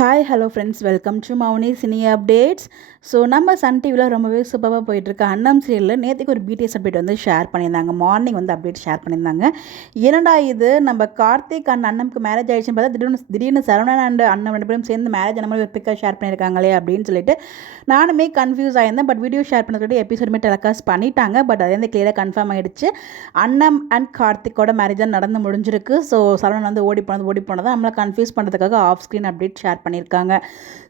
Hi hello friends, welcome to Mouni cine updates. So நம்ம Sun டிவியில் ரொம்பவே சூப்பராக போயிட்டுருக்கு அன்னம் சீரியலில் நேற்றுக்கு ஒரு பிடிஎஸ் அப்டேட் வந்து ஷேர் பண்ணியிருந்தாங்க. மார்னிங் வந்து அப்டேட் ஷேர் பண்ணியிருந்தாங்க. என்னடா இது, நம்ம கார்த்திக் அண்ட் அண்ணனுக்கு மேரேஜ் ஆகிடுச்சுன்னு பார்த்தா திடீர்னு சரவணன் அண்ட் அண்ணன் ரெண்டு பேரும் சேர்ந்து மேரேஜ் அந்த மாதிரி ஒரு பிக்காக ஷேர் பண்ணியிருக்காங்களே அப்படின்னு சொல்லிட்டு நானுமே கன்ஃபியூஸ் ஆயிருந்தேன். பட் வீடியோ ஷேர் பண்ணுறது எபிசோடுமே டெலிகாஸ்ட் பண்ணிட்டாங்க. பட் அதே வந்து கிளியராக கன்ஃபார்ம் ஆகிடுச்சு. அண்ணன் அண்ட் கார்த்திக்கோட மேரேஜ் தான் நடந்து முடிஞ்சிருக்கு. ஸோ சரவணன் வந்து ஓடி போனதை நம்மளை கன்ஃபியூஸ் பண்ணுறதுக்காக ஆஃப் ஸ்க்ரீன் அப்டேட் ஷேர் பண்ணியிருக்காங்க.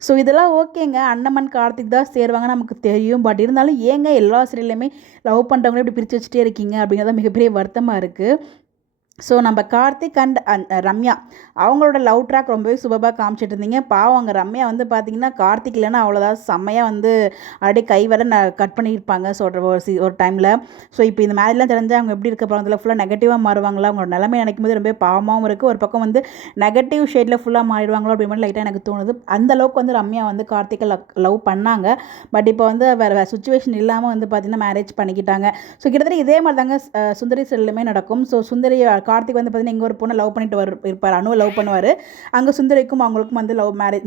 ஸோ இதெல்லாம் ஓகேங்க, அண்ணன் கார்த்திக் தான் சேருவாங்க நமக்கு தெரியும். பட் இருந்தாலும் ஏங்க எல்லா சீரியல்லையுமே லவ் பண்ணுறவங்களே இப்படி பிரித்து வச்சுட்டே இருக்கீங்க அப்படிங்கிறத மிகப்பெரிய வருத்தமாக இருக்குது. ஸோ நம்ம கார்த்திக் அண்ட் ரம்யா அவங்களோட லவ் ட்ராக் ரொம்பவே சூப்பராக காமிச்சிட்டு இருந்தீங்க. பாவம் அங்கே ரம்யா வந்து பார்த்தீங்கன்னா கார்த்திக் இல்லைன்னா அவ்வளோதான் செம்மையாக வந்து அப்படியே கை வர கட் பண்ணியிருப்பாங்க ஒரு டைமில். ஸோ இப்போ இந்த மேரேஜ்லாம் தெரிஞ்சால் அவங்க எப்படி இருக்க போகிறாங்க, ஃபுல்லாக நெகட்டிவாக மாறுவாங்களா, அவங்களோட நிலைமை நினைக்கும் போது ரொம்ப பாவமாகவும் இருக்குது. ஒரு பக்கம் வந்து நெகட்டிவ் ஷேடில் ஃபுல்லாக மாறிடுவாங்களோ அப்படி மாதிரி லைட்டாக எனக்கு தோணுது. அந்த அளவுக்கு வந்து ரம்யா வந்து கார்த்திகை லவ் பண்ணாங்க. பட் இப்போ வந்து வேறு சுச்சுவேஷன் இல்லாமல் வந்து பார்த்திங்கன்னா மேரேஜ் பண்ணிக்கிட்டாங்க. ஸோ கிட்டத்தட்ட இதே மாதிரி தாங்க சுந்தரி செல்லுமே நடக்கும். ஸோ சுந்தரி கார்த்திக் வந்து பார்த்தீங்கன்னா இங்கே ஒரு பொண்ணை லவ் பண்ணிட்டு இருப்பார், அனுவை லவ் பண்ணுவார். அங்கே சுந்தரிக்கும் அவங்களுக்கும் வந்து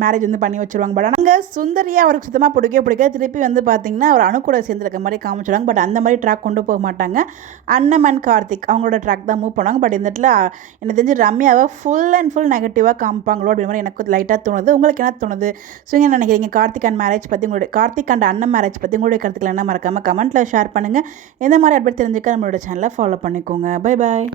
மேரேஜ் வந்து பண்ணி வச்சுருவாங்க. பட் அங்கே சுந்தரியை அவருக்கு சுத்தமாக பிடிக்காது. திருப்பி வந்து பார்த்தீங்கன்னா அவர் அணு கூட சேர்ந்துருக்க மாதிரி காமிச்சிடுவாங்க. பட் அந்த மாதிரி ட்ராக் கொண்டு போக மாட்டாங்க. அண்ணன் அண்ட் கார்த்திக் அவங்களோட ட்ராக் தான் மூவ் பண்ணுவாங்க. பட் இந்த இடத்துல எனக்கு தெரிஞ்சு ரம்யாவை ஃபுல் அண்ட் ஃபுல் நெகட்டிவாக காமிப்பாங்களோ அப்படி மாதிரி எனக்கு லைட்டாக தோணுது. உங்களுக்கு என்ன தோணுது? ஸோ என்ன நினைக்கிறீங்க கார்த்திக் அண்ட் மேரேஜ் பற்றி? கார்த்திக் அண்ட் அண்ணன் மேரேஜ் பற்றி உங்களுடைய கருத்துக்கள் என்ன மறக்காமல் கமெண்ட்டில் ஷேர் பண்ணுங்கள். எந்த மாதிரி அப்டேட் தெரிஞ்சுக்க நம்மளோட சேனலை ஃபாலோ பண்ணிக்கோங்க. Bye bye.